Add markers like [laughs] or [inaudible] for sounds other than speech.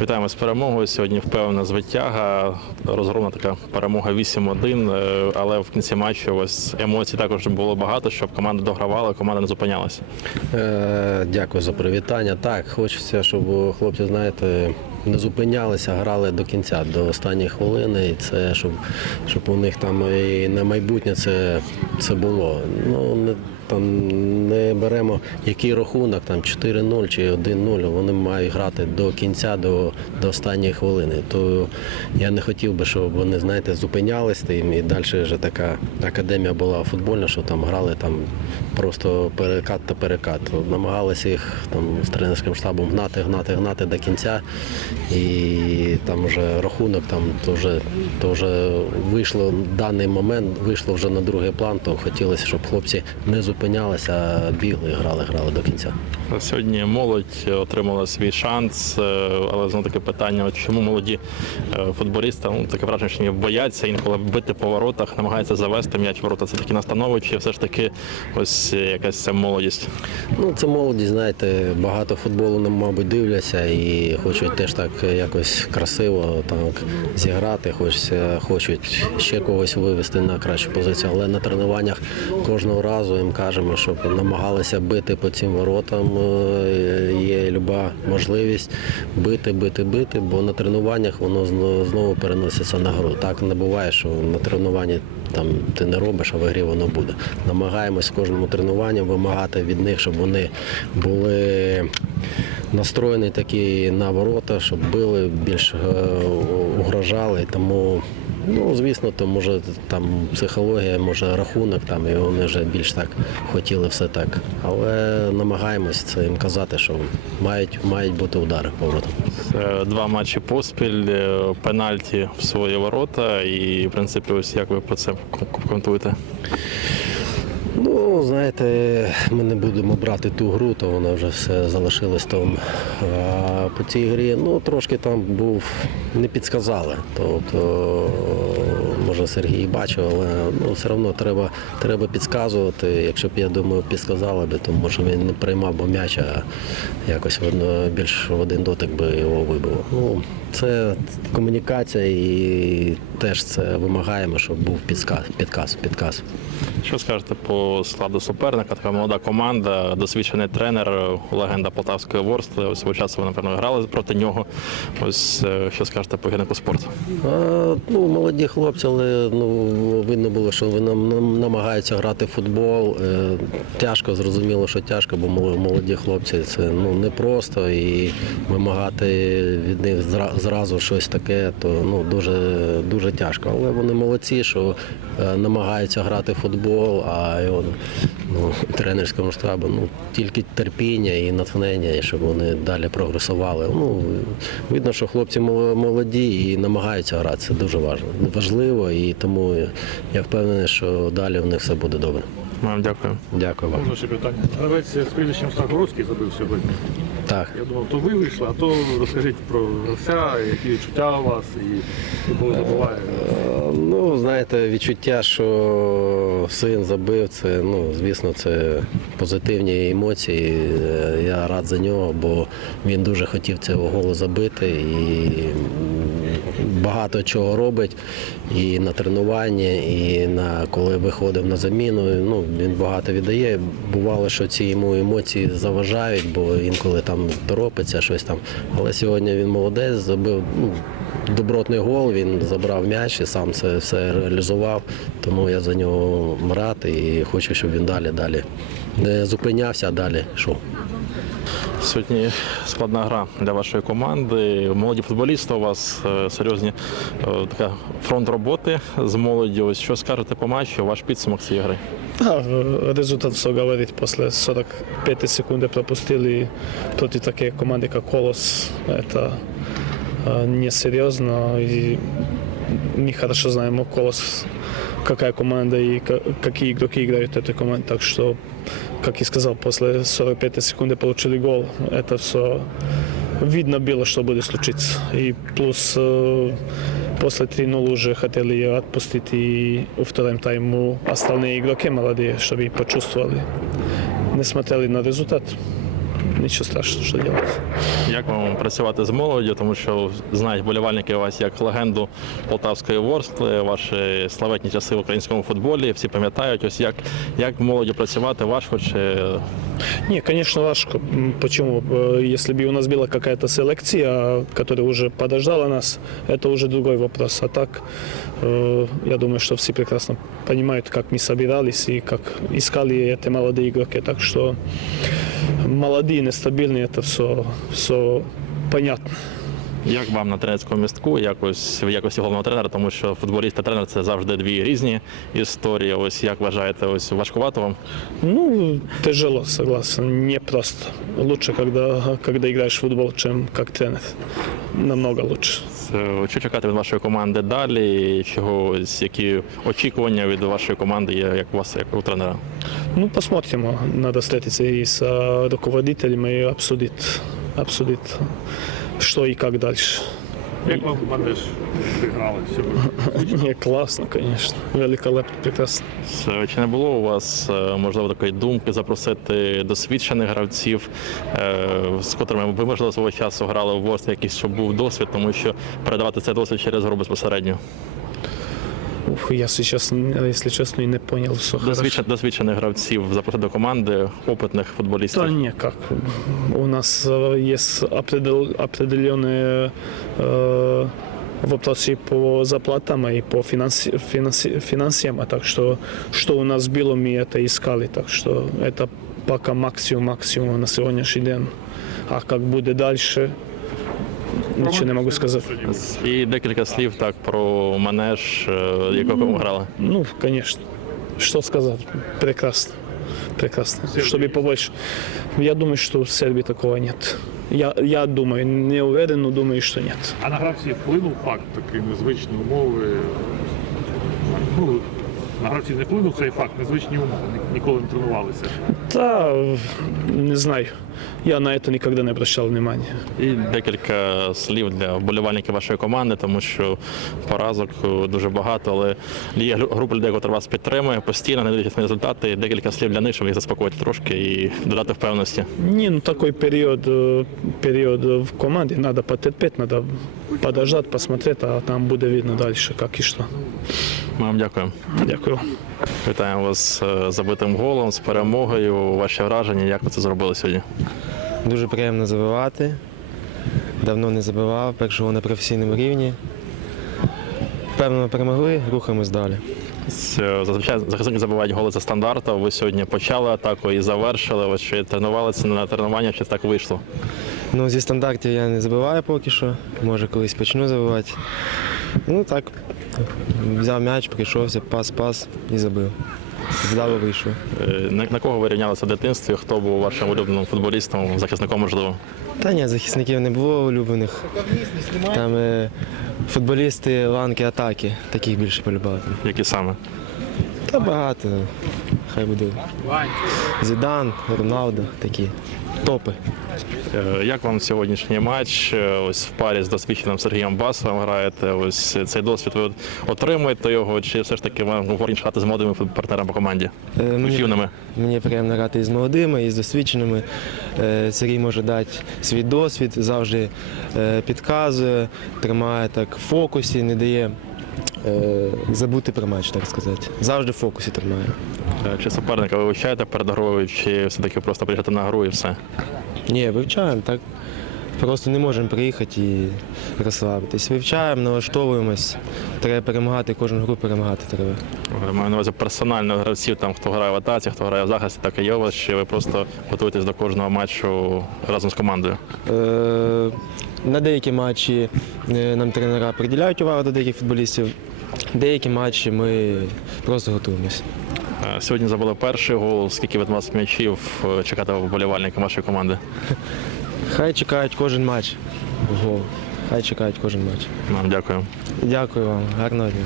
Вітаємо з перемогою. Сьогодні впевнена звитяга. Розгромна така перемога 8-1. е, Але в кінці матчу ось емоцій також було багато, щоб команда догравала, команда не зупинялася. Е, Дякую за привітання. Так, хочеться, щоб хлопці, знаєте, не зупинялися, грали до кінця, до останньої хвилини. І це щоб, щоб у них там і на майбутнє це, це було. Ну, не, там не беремо який рахунок, там 4-0 чи 1-0, вони мають грати до кінця, до, до останньої хвилини. То я не хотів би, щоб вони, знаєте, зупинялись тим і далі вже така академія була футбольна, що там грали там просто перекат та перекат. Намагалися їх там з тренерським штабом гнати, гнати, гнати до кінця. І там вже рахунок, там то вже, то вже вийшло даний момент, вийшло вже на другий план, то хотілося, щоб хлопці не зупинялися, а бігли, грали, грали до кінця. Сьогодні молодь отримала свій шанс, е, але знову таке питання: чому молоді е, футболісти ну таке враження, що бояться інколи бити по воротах, намагаються завести м'яч ворота. Це такі настанови, чи все ж таки ось якась ця молодість. Ну, це молодість, знаєте, багато футболу, ну, мабуть, дивляться і хочуть теж так якось красиво так зіграти, хочеться, хочуть ще когось вивести на кращу позицію. Але на тренуваннях кожного разу їм кажемо, щоб намагалися бити по цим воротам. Е, Є люба можливість бити, бити, бити, бо на тренуваннях воно знову переноситься на гру. Так не буває, що на тренуванні там ти не робиш, а в грі воно буде. Намагаємось кожному тренуванню вимагати від них, щоб вони були настроєні такі на ворота, щоб били, більш е, угрожали. Тому, ну, звісно, то може там психологія, може рахунок, там, і вони вже більш так хотіли все так. Але намагаємось це їм казати, що мають, мають бути удари по воротам. Два матчі поспіль, е, пенальті в свої ворота. І в принципі, ось як ви по це коментуєте? Ну, знаєте, ми не будемо брати ту гру, то вона вже все залишилось там. А по цій грі, ну, трошки там був, не підсказали. Тобто, може, Сергій бачив, але ну, все одно треба, треба підказувати. Якщо б я думаю, підсказали би, то може він не приймав би м'яч, а якось одно- більш в один дотик би його вибив. Ну, це комунікація і теж це вимагаємо, щоб був підсказ, підказ, підказ. Що скажете по складу суперника? Така молода команда, досвідчений тренер, легенда Полтавської ворсли. Ось ви часу ви, напевно, грали проти нього. Ось е, що скажете по гірнику спорту? А, ну, молоді хлопці, але ну, видно було, що вони нам- нам- намагаються грати в футбол. Е, тяжко, зрозуміло, що тяжко, бо молоді хлопці це ну, непросто і вимагати від них зразу щось таке, то ну, дуже, дуже тяжко. Але вони молодці, що е, намагаються грати в футбол, а ну, тренерському штабу ну, тільки терпіння і натхнення, і щоб вони далі прогресували. Ну, видно, що хлопці мол- молоді і намагаються грати. Це дуже важливо. важливо, і тому я впевнений, що далі в них все буде добре. Вам дякую. Дякую вам. Можна ще питання. Гравець з прізвищем Стахоровський забив сьогодні. Так. Я думав, то ви вийшли, а то розкажіть про гравця, які відчуття у вас і коли забуває. Е, Ну, знаєте, відчуття, що син забив, це, ну, звісно, це позитивні емоції. Е, Я рад за нього, бо він дуже хотів цього голу забити і багато чого робить і на тренуванні, і на коли виходив на заміну. Ну, він багато віддає. Бувало, що ці йому емоції заважають, бо інколи там торопиться щось там. Але сьогодні він молодець, забив ну, добротний гол, він забрав м'яч і сам це все реалізував. Тому я за нього рад і хочу, щоб він далі далі не зупинявся, а далі йшов. Сьогодні складна гра для вашої команди. Молоді футболісти у вас е, серйозні е, така фронт роботи з молоддю. Ось що скажете по матчу? Ваш підсумок цієї гри? Da, rezultat su говорить, после 45 секунды пропустили против такой команды, как Колос. Это э, несерьезно. И мы хорошо знаем Колос, какая команда и ка- какие игроки играют в этой команде. Так что, как и сказал, после 45 секунды получили гол. Это все видно было, что будет случиться. И плюс э, после 3-0 уже хотели отпустить и во втором тайму остальные игроки молодые, чтобы почувствовали. Не смотрели на результат. ничего страшного, что делать. Як вам працювати з молоддю, тому що знають болівальники вас як легенду полтавської ворскли, ваші славетні часи в українському футболі. Всі пам'ятають, ось як, як молоді працювати важко чи Не, конечно, важко. М, Почему? Э, Если бы у нас была какая-то селекция, которая уже подождала нас, это уже другой вопрос. А так, э, я думаю, что все прекрасно понимают, как мы собирались и как искали эти молодые игроки. Так что молодые, нестабильные, это все, все понятно. як вам на тренерському містку, якось в якості головного тренера, тому що футболіст та тренер це завжди дві різні історії. Ось як вважаєте, ось важкувато вам? Ну, тяжело, согласен, не просто. Лучше, когда, когда играешь в футбол, чем как тренер. Намного лучше. Що чекати від вашої команди далі? Чого ось які очікування від вашої команди є як у вас, як у тренера? Ну, посмотрим. Надо встретиться э, руководителями и обсудить, обсудить, что и как дальше. Як вам Бандеш зіграли сьогодні? [laughs] Не, класно, конечно. Великолепно, прекрасно. Це, Чи не було у вас е, можливо такої думки запросити досвідчених гравців, е, з котрими ви можливо свого часу грали в ворс, якийсь щоб був досвід, тому що передавати цей досвід через гру безпосередньо. Ух, я сейчас, если честно, и не понял все Досвідчен, досвідчених гравців запросити до команди, опитних футболістів. Да никак. У нас э, есть определ- определенные э, вопросы по заплатам и по финанси- финанси- финансам, а так что что у нас было, мы это искали, так что это пока максимум максимум на сегодняшний день. А как будет дальше, Ничего не могу сказать. І декілька слів так про манеж, е, якого ви грали. Ну, конечно. Что сказать? Прекрасно. Прекрасно. Чтобы побольше. Я думаю, что в Сербии такого нет. Я, я думаю, не уверен, но думаю, что нет. А на гравців вплинув факт такі незвичні умови. Ну, на гравців не вплинув цей факт, незвичні умови. Ніколи не тренувалися. Да, не знаю. Я на это никогда не обращал внимания. І декілька слів для вболівальників вашої команди, тому що поразок е, дуже багато, але є група людей, яка вас підтримує постійно, не дивлячись на результати. Декілька слів для них, щоб їх заспокоїти трошки і додати впевненості. Не, ну такой период, э, период в команде, надо потерпеть, надо подождать, посмотреть, а там будет видно дальше, как и что. Ми вам дякуємо. Дякую. Вітаємо вас з забитим голом, з перемогою. Ваші враження, як ви це зробили сьогодні? Дуже приємно забивати. Давно не забивав, першого на професійному рівні. Впевнено перемогли, рухаємось далі. Зазвичай захисники забувають голи за стандартом. Ви сьогодні почали атаку і завершили. Ось чи тренувалися на тренуваннях, чи так вийшло? Ну, зі стандартів я не забиваю поки що. Може колись почну забивати. Ну так, взяв м'яч, прийшовся, пас-пас і забив. Вдало вийшло. Е, На, на кого ви рівнялися в дитинстві? Хто був вашим улюбленим футболістом, захисником можливо? Та ні, захисників не було улюблених. Там е, футболісти ланки атаки, таких більше полюбав. Які саме? Та багато. Хай буде. Зідан, Роналдо, такі. Топи. Е, Як вам сьогоднішній матч? Е, Ось в парі з досвідченим Сергієм Басовим граєте. Ось цей досвід ви отримуєте його, чи все ж таки вам комфортніше грати з молодими партнерами по команді? Е, Мені, мені приємно грати з молодими, і з досвідченими. Е, Сергій може дати свій досвід, завжди е, підказує, тримає так в фокусі, не дає забути про матч, так сказати. Завжди в фокусі тримає. Е, Чи суперника ви вивчаєте перед грою, чи все-таки просто приїжджаєте на гру і все? Ні, вивчаємо, так. Просто не можемо приїхати і розслабитись. Вивчаємо, налаштовуємось. Треба перемагати, кожну гру перемагати треба. Я Маю на увазі персонально гравців, там хто грає в атаці, хто грає в захисті, так і є у вас, чи ви просто готуєтесь до кожного матчу разом з командою? Е, На деякі матчі е, нам тренера приділяють увагу до деяких футболістів. Деякі матчі ми просто готуємося. Сьогодні забули перший гол. Скільки від вас м'ячів е, чекати вболівальника вашої команди? Хай чекають кожен матч. Гол. Хай чекають кожен матч. Нам дякую. Дякую вам, гарного дня.